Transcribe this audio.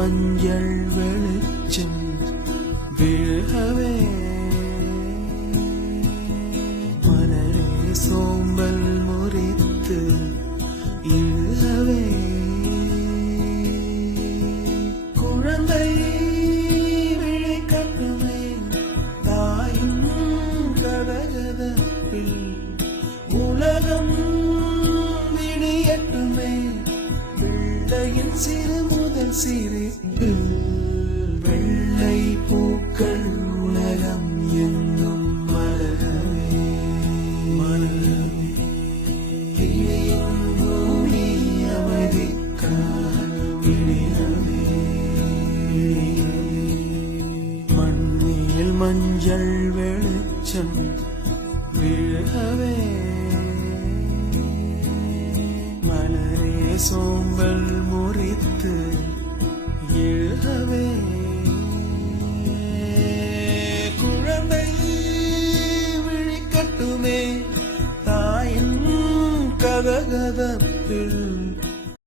மஞ்சள் வெளிச்சம் விழவே மலரே சோம்பல் முறித்து இழுகவே குழந்தை விழி கட்டுமே தாயின் கதகதப்பில் உலகம் விடியட்டுமே பிள்ளையின் சிறு முதல் சிரிப்பு வெள்ளை பூக்கள் உலகம் என்னும் மலரவே இணையும் பூமி அமைதிக்காக இணையவே மண்ணில் மஞ்சள் வெளிச்சம் விழவே மலரே சோம்பல் முறித்து எழுகவே குழந்தை விழிக்கட்டுமே தாயின் கதகதப்பில்